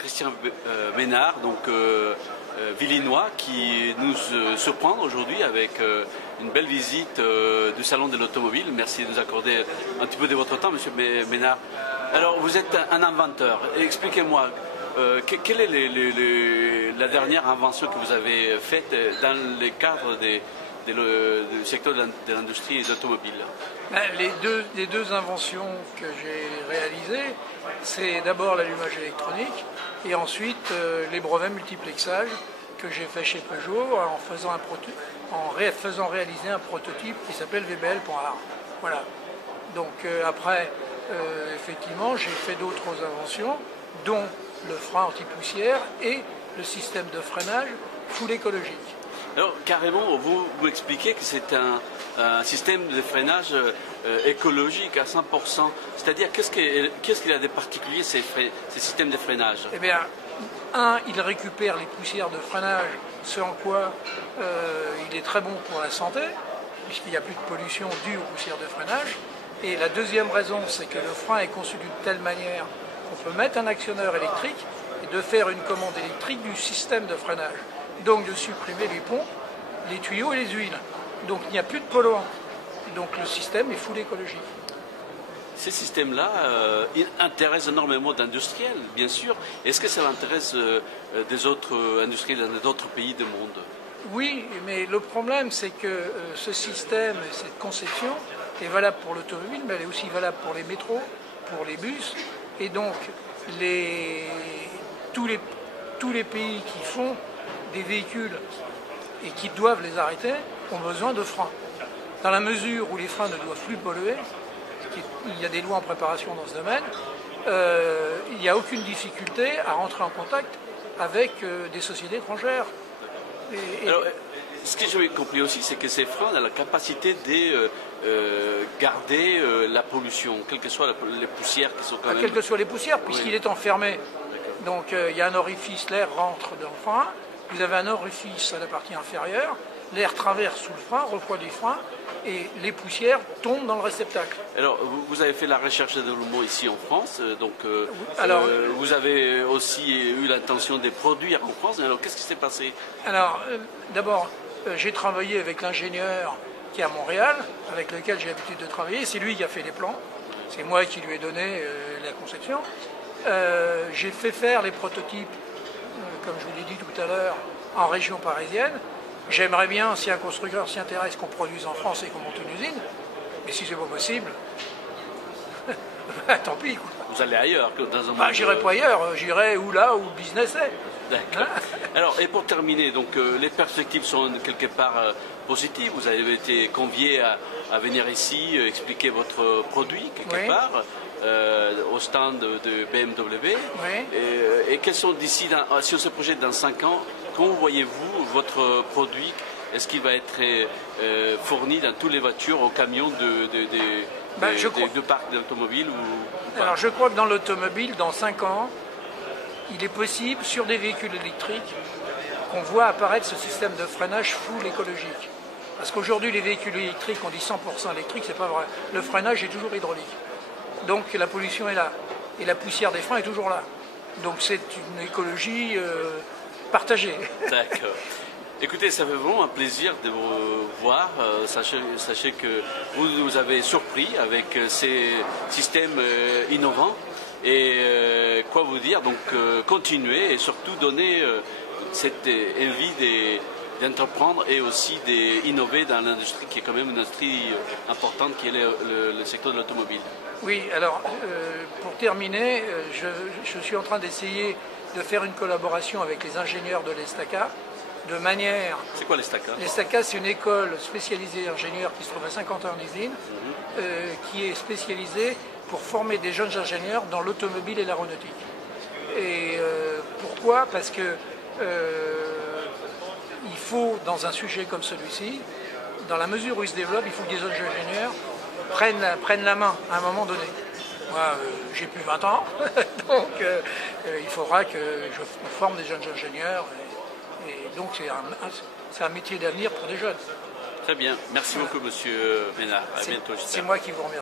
Christian Ménard, donc Villinois, qui nous surprend aujourd'hui avec une belle visite du Salon de l'Automobile. Merci de nous accorder un petit peu de votre temps, Monsieur Ménard. Alors, vous êtes un inventeur. Expliquez-moi, quelle est la dernière invention que vous avez faite dans le cadre du secteur de l'industrie automobile? Les deux inventions que j'ai réalisées, c'est d'abord l'allumage électronique et ensuite les brevets multiplexage que j'ai fait chez Peugeot en faisant réaliser un prototype qui s'appelle VBL.AR. Voilà. Donc après, effectivement, j'ai fait d'autres inventions, dont le frein anti-poussière et le système de freinage full écologique. Alors, carrément, vous expliquez que c'est un système de freinage écologique à 100%. C'est-à-dire, qu'est-ce qu'il a de particulier, ces systèmes de freinage? Eh bien, il récupère les poussières de freinage, ce en quoi il est très bon pour la santé, puisqu'il n'y a plus de pollution due aux poussières de freinage. Et la deuxième raison, c'est que le frein est conçu d'une telle manière qu'on peut mettre un actionneur électrique et de faire une commande électrique du système de freinage. Donc de supprimer les pompes, les tuyaux et les huiles. Donc il n'y a plus de polluants. Donc le système est full écologique. Ces systèmes-là intéressent énormément d'industriels, bien sûr. Est-ce que ça intéresse des autres industriels dans d'autres pays du monde? Oui, mais le problème, c'est que ce système et cette conception est valable pour l'automobile, mais elle est aussi valable pour les métros, pour les bus. Et donc, tous les pays qui font des véhicules et qui doivent les arrêter ont besoin de freins. Dans la mesure où les freins ne doivent plus polluer, il y a des lois en préparation dans ce domaine, il n'y a aucune difficulté à rentrer en contact avec des sociétés étrangères. Alors, ce que j'ai compris aussi, c'est que ces freins ont la capacité de garder la pollution, quelles que soient les poussières qui sont quand même... Quelles que soient les poussières, puisqu'il est enfermé. Donc il y a un orifice, l'air rentre dans le frein, vous avez un orifice à la partie inférieure, l'air traverse sous le frein, refroidit le frein, et les poussières tombent dans le réceptacle. Alors, vous avez fait la recherche et développement ici en France, donc vous avez aussi eu l'intention de produire en France. Alors, qu'est-ce qui s'est passé? Alors, d'abord, j'ai travaillé avec l'ingénieur qui est à Montréal, avec lequel j'ai l'habitude de travailler. C'est lui qui a fait les plans, c'est moi qui lui ai donné la conception. J'ai fait faire les prototypes, comme je vous l'ai dit tout à l'heure, en région parisienne. J'aimerais bien, si un constructeur s'y intéresse, qu'on produise en France et qu'on monte une usine. Mais si c'est pas possible, tant pis. Quoi. Vous allez ailleurs dans un monde... J'irai pas ailleurs, j'irai là où le business est. D'accord. Alors, et pour terminer, donc les perspectives sont quelque part positives. Vous avez été convié à venir ici expliquer votre produit quelque part au stand de BMW. Oui. Et quels sont d'ici, si on se projette dans 5 ans, comment voyez-vous votre produit? Est-ce qu'il va être fourni dans toutes les voitures, aux camions de parc d'automobile ou... Alors je crois que dans l'automobile, dans 5 ans, il est possible, sur des véhicules électriques, qu'on voit apparaître ce système de freinage full écologique. Parce qu'aujourd'hui, les véhicules électriques, on dit 100% électrique, c'est pas vrai. Le freinage est toujours hydraulique. Donc la pollution est là. Et la poussière des freins est toujours là. Donc c'est une écologie partagée. D'accord. Écoutez, ça fait vraiment un plaisir de vous voir. Sachez que vous nous avez surpris avec ces systèmes innovants. Et quoi vous dire, donc continuer et surtout donner cette envie d'entreprendre et aussi d'innover dans l'industrie qui est quand même une industrie importante qui est le secteur de l'automobile. Oui, alors pour terminer, je suis en train d'essayer de faire une collaboration avec les ingénieurs de l'Estaca de manière... C'est quoi l'Estaca? L'Estaca, c'est une école spécialisée d'ingénieurs qui se trouve à Saint-Quentin-en-Yvelines, qui est spécialisée pour former des jeunes ingénieurs dans l'automobile et l'aéronautique. Et pourquoi? Parce que il faut, dans un sujet comme celui-ci, dans la mesure où il se développe, il faut que des jeunes ingénieurs prennent la main à un moment donné. Moi, j'ai plus 20 ans, donc il faudra que je forme des jeunes ingénieurs. Et donc c'est un métier d'avenir pour des jeunes. Très bien. Merci beaucoup, Monsieur Ménard. À bientôt. C'est moi qui vous remercie.